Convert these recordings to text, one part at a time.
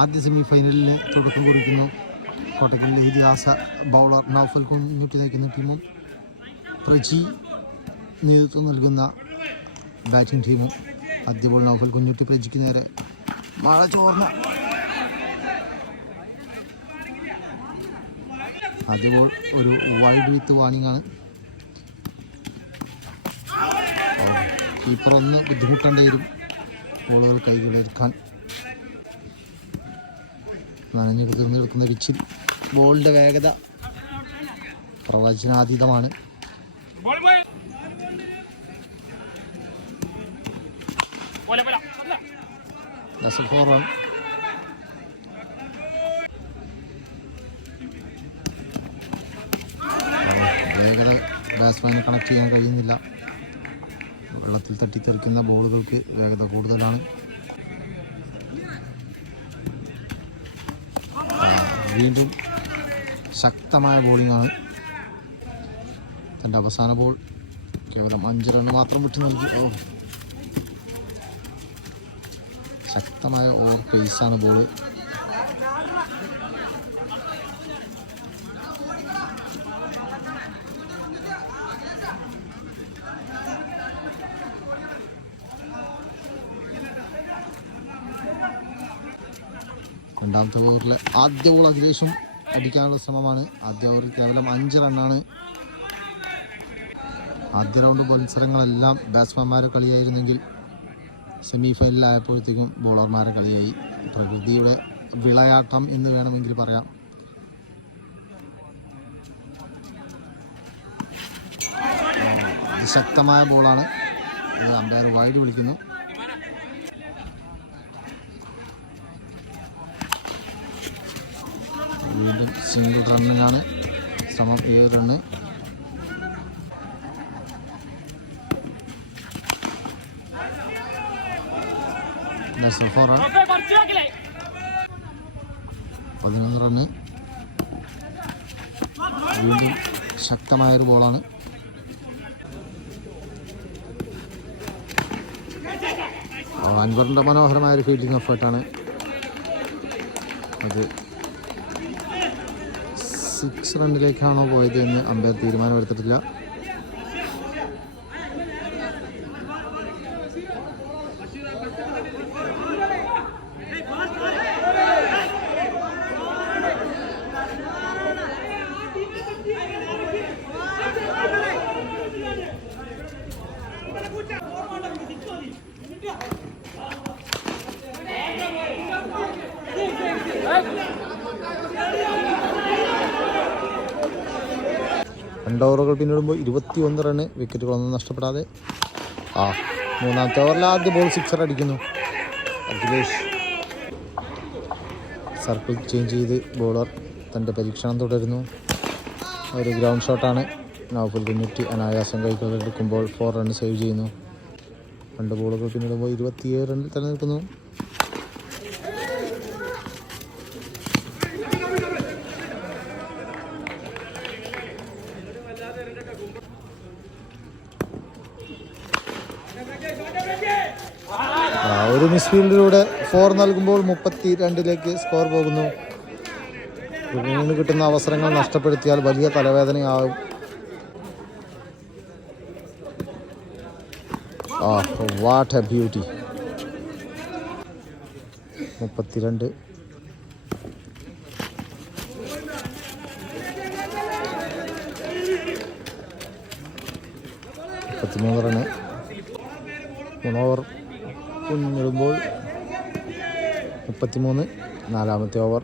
ആദ്യ സെമി ഫൈനലിന് തുടക്കം കുറിക്കുന്നു. കോട്ടക്കലിലെ ഇതിഹാസ ബൗളർ നൗഫൽ കോൺ കുഞ്ഞുട്ടി നയിക്കുന്ന ടീമും പ്രജി നേതൃത്വം നൽകുന്ന ബാറ്റിംഗ് ടീമും ആദ്യ ബോൾ നൗഫൽ കുഞ്ഞുട്ടി പ്രജിക്ക് നേരെ മഴ ചോർന്ന ആദ്യ ബോൾ ഒരു വൈഡ് വിത്ത് വാണിംഗ് ആണ്. കീപ്പർ ഒന്ന് ബുദ്ധിമുട്ടേണ്ടി വരും. ബോളുകൾ കൈകളിലെടുക്കാൻ നനഞ്ഞെടുത്ത് നിൽക്കുന്ന പിച്ചിൽ ബോളിന്റെ വേഗത പ്രവചനാതീതമാണ്. Run. വേഗത ബാറ്റ്സ്മാനെ കണക്ട് ചെയ്യാൻ കഴിയുന്നില്ല. വെള്ളത്തിൽ തട്ടിത്തെറിക്കുന്ന ബോളുകൾക്ക് വേഗത കൂടുതലാണ്. വീണ്ടും ശക്തമായ ബോളിങ്ങാണ്. തന്റെ അവസാന ബോൾ കേവലം അഞ്ച് റൺ മാത്രം വിട്ടു നൽകി. ഓ. ശക്തമായ ഓവർ പേസാണ് ബോൾ രണ്ടാമത്തെ ഓവറിലെ ആദ്യ ബോൾ അഖിലേഷും അടിക്കാനുള്ള ശ്രമമാണ്. ആദ്യ ഓവറിൽ കേവലം അഞ്ച് റണ്ണാണ്. ആദ്യ റൗണ്ട് മത്സരങ്ങളെല്ലാം ബാറ്റ്സ്മാൻമാരെ കളിയായിരുന്നെങ്കിൽ സെമി ഫൈനലിലായപ്പോഴത്തേക്കും ബോളർമാരെ കളിയായി. പ്രകൃതിയുടെ വിളയാട്ടം എന്ന് വേണമെങ്കിൽ പറയാം. ശക്തമായ ബോളാണ് അമ്പയർ വൈഡ് വിളിക്കുന്നു. വീണ്ടും സിംഗിൾ റണ്ണിനാണ് ശ്രമം ഏഴ് റണ്ണ് ഫോർ റൺ പതിനൊന്ന് റണ്ണ് വീണ്ടും ശക്തമായൊരു ബോളാണ് അൻവറിന്റെ മനോഹരമായൊരു ഫീൽഡിങ് എഫേർട്ടാണ് അത് സിക്സ് റണ്ണിലേക്കാണോ പോയത് എന്ന് അമ്പയർ തീരുമാനമെടുത്തിട്ടില്ല. രണ്ട് ഓവറുകൾ പിന്നിടുമ്പോൾ ഇരുപത്തി ഒന്ന് റണ് വിക്കറ്റുകളൊന്നും നഷ്ടപ്പെടാതെ. ആ മൂന്നാമത്തെ ഓവറിൽ ആദ്യ ബോൾ സിക്സർ അടിക്കുന്നു. അഖിലേഷ്. സർക്കിൾ ചേഞ്ച് ചെയ്ത് ബോളർ തന്റെ പരീക്ഷണം തുടരുന്നു. ഒരു ഗ്രൗണ്ട് ഷോട്ടാണ് നൗഫൽ കുഞ്ഞുറ്റി അനായാസം കൈകൾ എടുക്കുമ്പോൾ ഫോർ റൺ സേവ് ചെയ്യുന്നു. രണ്ട് ബോളുകൾ പിന്നിടുമ്പോൾ ഇരുപത്തിയേഴ് റണ്ണിൽ തന്നെ നിൽക്കുന്നു ആ, ഒരു മിസ്ഫീൽഡിലൂടെ ഫോർ നൽകുമ്പോൾ മുപ്പത്തി രണ്ടിലേക്ക് സ്കോർ പോകുന്നു. വീണ് കിട്ടുന്ന അവസരങ്ങൾ നഷ്ടപ്പെടുത്തിയാൽ വലിയ തലവേദനയാകും. ആ വാട്ട് എ ബ്യൂട്ടി മുപ്പത്തിരണ്ട്. മുപ്പത്തിമൂന്ന് റണ് മൂന്ന് ഓവർ പിന്നിടുമ്പോൾ മുപ്പത്തിമൂന്ന് നാലാമത്തെ ഓവർ.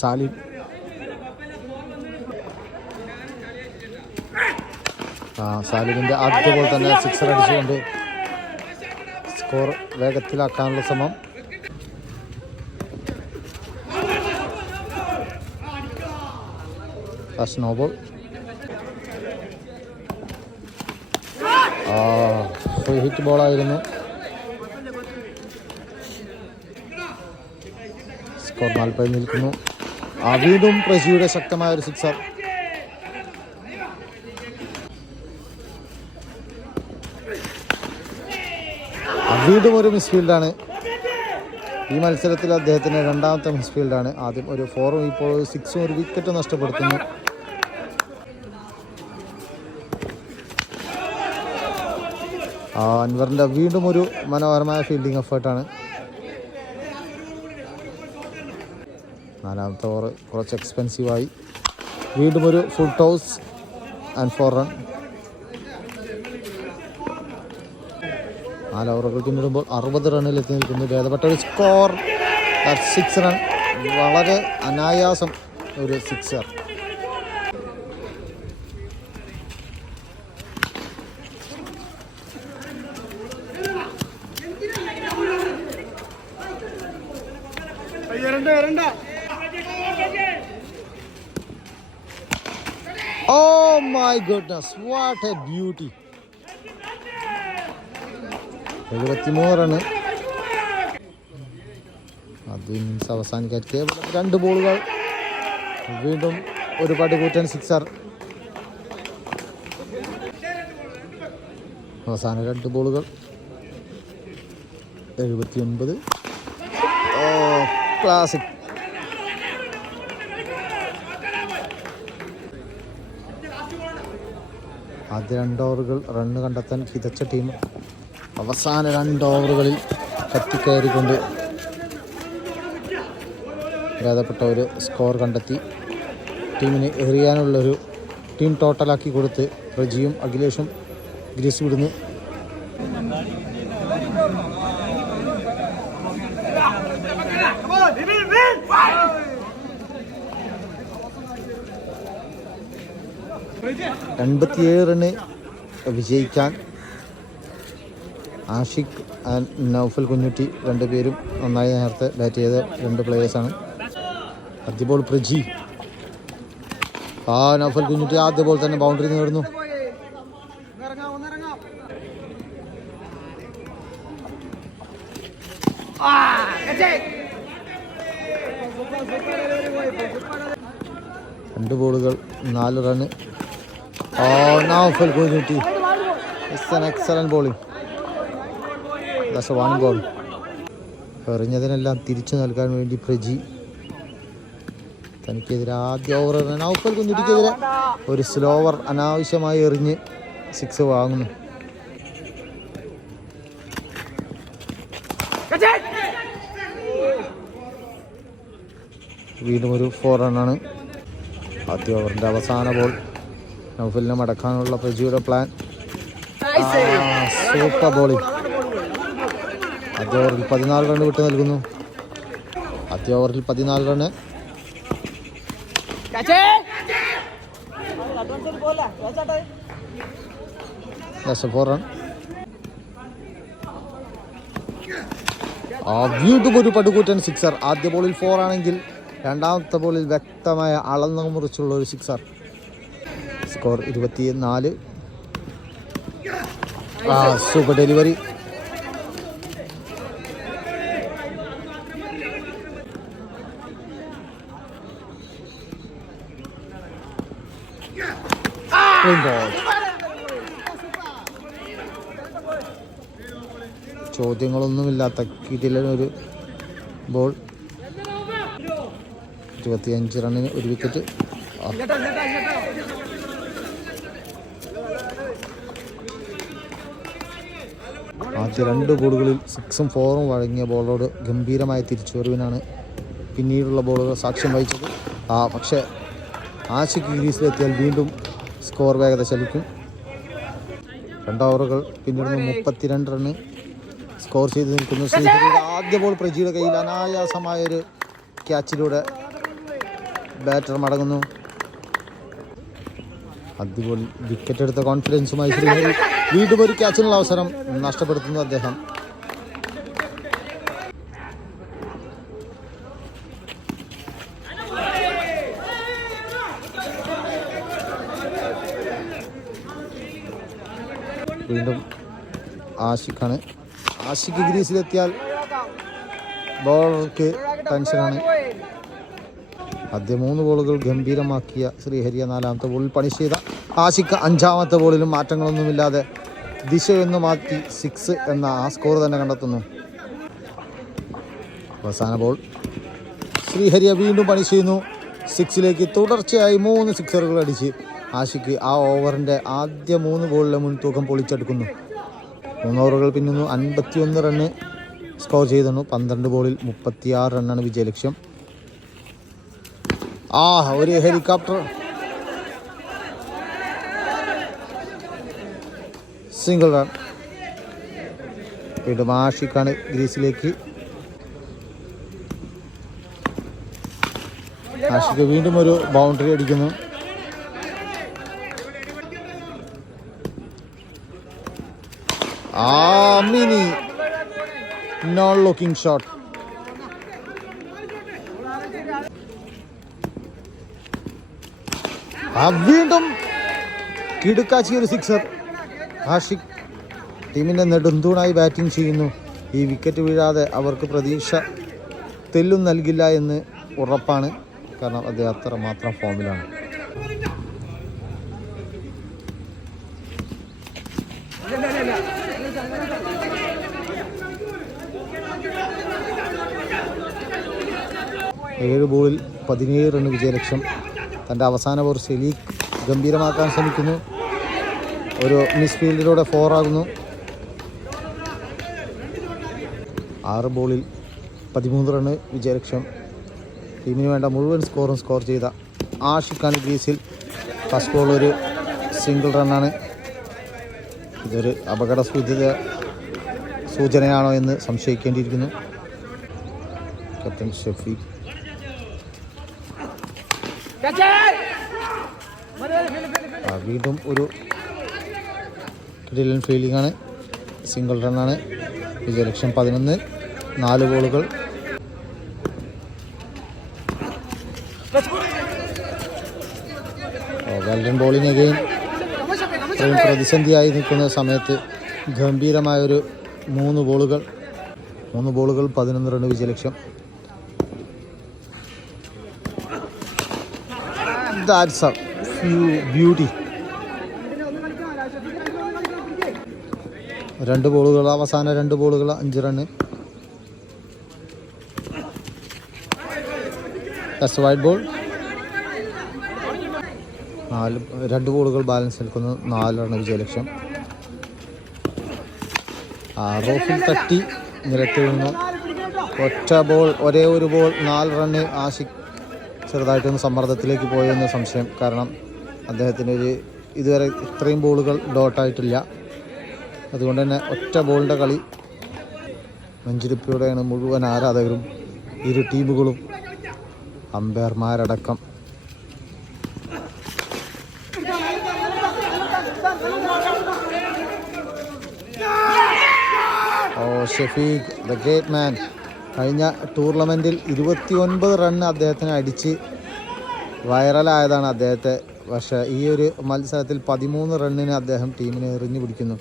സാലിം. ആ സാലിമിന്റെ ആദ്യത്തെ ബോൾ തന്നെ സിക്സർ അടിച്ചുകൊണ്ട് സ്കോർ വേഗത്തിലാക്കാനുള്ള ശ്രമം. സ്നോബോൾ ഹിറ്റ് ബോളായിരുന്നു സ്കോർ നാൽപ്പത് നിൽക്കുന്നു. വീണ്ടും പ്രജിയുടെ ശക്തമായ ഒരു സിക്സർ വീണ്ടും ഒരു മിസ്ഫീൽഡാണ്. ഈ മത്സരത്തിൽ അദ്ദേഹത്തിന് രണ്ടാമത്തെ മിസ്ഫീൽഡാണ്. ആദ്യം ഒരു ഫോറും ഇപ്പോൾ സിക്സും ഒരു വിക്കറ്റ് നഷ്ടപ്പെടുത്തുന്നു. അൻവറിന്റെ വീണ്ടും ഒരു മനോഹരമായ ഫീൽഡിംഗ് എഫേർട്ടാണ് നാലാമത്തെ ഓവർ കുറച്ച് എക്സ്പെൻസീവായി വീണ്ടും ഒരു full toss and four run നാല് ഓവറുകൾ പിന്നിടുമ്പോൾ അറുപത് റണ്ണിൽ എത്തി നിൽക്കുന്നു ഭേദപ്പെട്ട ഒരു സ്കോർ സിക്സ് റൺ വളരെ അനായാസം ഒരു sixer oh my goodness what a beauty എഴുപത്തിമൂന്ന് അത് ഇന്നിങ്സ് അവസാനിക്കാൻ കേവലം രണ്ട് ബോളുകൾ. വീണ്ടും ഒരു പടുകൂറ്റൻ സിക്സർ അവസാന രണ്ട് ബോളുകൾ. എഴുപത്തി ഒൻപത് ക്ലാസിക് ആദ്യ രണ്ട് ഓവറുകൾ റണ്ണ് കണ്ടെത്താൻ കിതച്ച ടീം അവസാന രണ്ട് ഓവറുകളിൽ കത്തിക്കയറിക്കൊണ്ട് ഭേദപ്പെട്ട ഒരു സ്കോർ കണ്ടെത്തി. ടീമിന് എറിയാനുള്ളൊരു ടീം ടോട്ടലാക്കി കൊടുത്ത് റജിയും അഖിലേഷും ഗ്രീസ് വിടുന്നു. എൺപത്തിയേഴ് റണ് വിജയിക്കാൻ ആഷിഖ് ആൻഡ് നൗഫൽ കുഞ്ഞുട്ടി രണ്ടുപേരും നന്നായി നേരത്തെ ബാറ്റ് ചെയ്ത രണ്ട് പ്ലേയേഴ്സാണ് ആദ്യ ബോൾ പ്രജി. ആ നൗഫൽ കുഞ്ഞുട്ടി ആദ്യ ബോൾ തന്നെ ബൗണ്ടറി നേടുന്നു രണ്ട് ബോളുകൾ നാല് run oh Naufal It's an excellent excellent That's a one goal. എറിഞ്ഞതിനെല്ലാം തിരിച്ചു നൽകാൻ വേണ്ടി പ്രജി. തനിക്കെതിരെ ആദ്യ ഓവർ നൗഫൽ കുന്നിട്ടിക്കെതിരെ ഒരു സ്ലോവർ അനാവശ്യമായി എറിഞ്ഞ് സിക്സ് വാങ്ങുന്നു. വീണ്ടും ഒരു ഫോർ റണ്ണാണ് ആദ്യ ഓവറിന്റെ അവസാന ബോൾ നൗഫലിനെ മടക്കാനുള്ള പ്രജിയുടെ പ്ലാൻ സൂപ്പർ ബോളിംഗ് ആദ്യ ഓവറിൽ പതിനാല് റൺ വിട്ട് നൽകുന്നു. ആദ്യ ഓവറിൽ പതിനാല് റണ് ഫോർ റൺ വീണ്ടും ഒരു പടുകൂറ്റൻ സിക്സർ ആദ്യ ബോളിൽ ഫോർ ആണെങ്കിൽ രണ്ടാമത്തെ ബോളിൽ വ്യക്തമായ അളന്നു മുറിച്ചുള്ള ഒരു സിക്സർ സ്കോർ ഇരുപത്തി നാല് ആ സൂപ്പർ ഡെലിവറി. ചോദ്യങ്ങളൊന്നുമില്ലാത്ത കിടിലൊരു ബോൾ ഇരുപത്തിയഞ്ച് റണ്ണിന് ഒരു വിക്കറ്റ് ആദ്യ രണ്ട് ബോളുകളിൽ സിക്സും ഫോറും വഴങ്ങിയ ബോളോട് ഗംഭീരമായ തിരിച്ചുവരവിനാണ് പിന്നീടുള്ള ബോളുകൾ സാക്ഷ്യം വഹിച്ചത്. ആ പക്ഷേ ആശയ്ക്ക് ഗ്രീസിലെത്തിയാൽ വീണ്ടും സ്കോർ വേഗത ചലിക്കും. രണ്ട് ഓവറുകൾ പിന്നിടുന്ന മുപ്പത്തിരണ്ട് റണ്ണ് സ്കോർ ചെയ്ത് നിൽക്കുന്നു. ശ്രീഹരിയുടെ ആദ്യ ബോൾ പ്രജിയുടെ കയ്യിൽ അനായാസമായൊരു ക്യാച്ചിലൂടെ ബാറ്റർ മടങ്ങുന്നു. അടിപൊളി വിക്കറ്റ് എടുത്ത കോൺഫിഡൻസുമായി ശ്രീഹരി വീണ്ടും ഒരു ക്യാച്ചിനുള്ള അവസരം നഷ്ടപ്പെടുത്തുന്നു അദ്ദേഹം. വീണ്ടും ആഷിഖാണ് ആഷിഖ് ഗ്രീസിലെത്തിയാൽ ബോളർക്ക് ടെൻഷനാണ് ആദ്യ മൂന്ന് ബോളുകൾ ഗംഭീരമാക്കിയ ശ്രീഹരിയ നാലാമത്തെ ബോളിൽ പണി ചെയ്ത ആഷിഖ് അഞ്ചാമത്തെ ബോളിലും മാറ്റങ്ങളൊന്നുമില്ലാതെ ദിശ എന്ന് മാറ്റി സിക്സ് എന്ന ആ സ്കോർ തന്നെ കണ്ടെത്തുന്നു. അവസാന ബോൾ ശ്രീഹരിയ വീണ്ടും പണി ചെയ്യുന്നു. സിക്സിലേക്ക് തുടർച്ചയായി മൂന്ന് സിക്സറുകൾ അടിച്ച് ആഷിക്ക് ആ ഓവറിന്റെ ആദ്യ മൂന്ന് ബോളിലെ മുൻതൂക്കം പൊളിച്ചെടുക്കുന്നു. മൂന്ന് ഓവറുകൾ പിന്നുന്നു. അൻപത്തിയൊന്ന് റണ്ണ് സ്കോർ ചെയ്തിരുന്നു. പന്ത്രണ്ട് ബോളിൽ മുപ്പത്തിയാറ് റണ്ണാണ് വിജയലക്ഷ്യം. ആ ഒരു ഹെലികോപ്റ്റർ സിംഗിൾ റൺ. വീണ്ടും ആഷിക്കാണ് ഗ്രീസിലേക്ക്. ആഷിക്ക് വീണ്ടും ഒരു ബൗണ്ടറി അടിക്കുന്നു. ആ മിനി. നോൺ ലുക്കിംഗ് ഷോട്ട് വീണ്ടും കിടുക്കാച്ചി ഒരു സിക്സർ ആഷിഖ് ടീമിന്റെ നെടുന്തൂണായി ബാറ്റിംഗ് ചെയ്യുന്നു. ഈ വിക്കറ്റ് വീഴാതെ അവർക്ക് പ്രതീക്ഷ തെല്ലും നൽകില്ല എന്ന് ഉറപ്പാണ്. കാരണം അദ്ദേഹം അത്ര മാത്രം ഫോമിലാണ്. ഏഴ് ബോളിൽ പതിനേഴ് റൺ വിജയലക്ഷ്യം. തന്റെ അവസാന ഓവർ സെലീഖ് ഗംഭീരമാക്കാൻ ശ്രമിക്കുന്നു. ഒരു മിസ് ഫീൽഡിലൂടെ ഫോറാകുന്നു. ആറ് ബോളിൽ പതിമൂന്ന് റണ് വിജയലക്ഷ്യം. ടീമിന് വേണ്ട മുഴുവൻ സ്കോറും സ്കോർ ചെയ്ത ആഷിഖാൻ ഗ്രീസിൽ ഫസ്റ്റ് ബോൾ ഒരു സിംഗിൾ റണ്ണാണ്. ഇതൊരു അപകട സൂചിത സൂചനയാണോ എന്ന് സംശയിക്കേണ്ടിയിരിക്കുന്നു. ക്യാപ്റ്റൻ ഷഫീഖ്. വീണ്ടും ഒരു കിടിലൻ ഫീലിംഗ് ആണ്. സിംഗിൾ റണ്ണാണ് വിജയലക്ഷ്യം പതിനൊന്ന്. നാല് ബോളുകൾ വെൽഡൻ ബോളിംഗ് അഗെയിൻ ഇത്രയും പ്രതിസന്ധിയായി നിൽക്കുന്ന സമയത്ത് ഗംഭീരമായൊരു മൂന്ന് ബോളുകൾ മൂന്ന് ബോളുകൾ പതിനൊന്ന് റൺ വിജയലക്ഷ്യം ദാറ്റ്സ് ബ്യൂട്ടി രണ്ട് ബോളുകൾ അവസാന രണ്ട് ബോളുകൾ അഞ്ച് റണ്ണ് ടെസ്റ്റ് വൈഡ് ബോൾ നാല് രണ്ട് ബോളുകൾ ബാലൻസ് നിൽക്കുന്നു നാല് റണ്ണ് വിജയലക്ഷ്യം റോഫിൽ തട്ടി നിലത്ത് വീണു ഒറ്റ ബോൾ ഒരേ ഒരു ബോൾ നാല് റണ്ണ് ആശി ചെറുതായിട്ടൊന്ന് സമ്മർദ്ദത്തിലേക്ക് പോയെന്ന് സംശയം. കാരണം അദ്ദേഹത്തിന് ഒരു ഇതുവരെ ഇത്രയും ബോളുകൾ ഡോട്ടായിട്ടില്ല അതുകൊണ്ട് തന്നെ ഒറ്റ ബോളിന്റെ കളി നെഞ്ചിരിപ്പിലൂടെയാണ് മുഴുവൻ ആരാധകരും ഇരു ടീമുകളും അമ്പയർമാരടക്കം. ഓ ഷഫീഖ് ദ ഗ്രേറ്റ് മാൻ കഴിഞ്ഞ ടൂർണമെന്റിൽ ഇരുപത്തി ഒൻപത് റണ് അദ്ദേഹത്തിന് അടിച്ച് വൈറലായതാണ് അദ്ദേഹത്തെ. പക്ഷേ ഈ ഒരു മത്സരത്തിൽ പതിമൂന്ന് റണ്ണിന് അദ്ദേഹം ടീമിനെ എറിഞ്ഞു പിടിക്കുന്നു.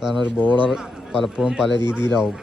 അതാണ് ഒരു ബോളർ പലപ്പോഴും പല രീതിയിലാവും.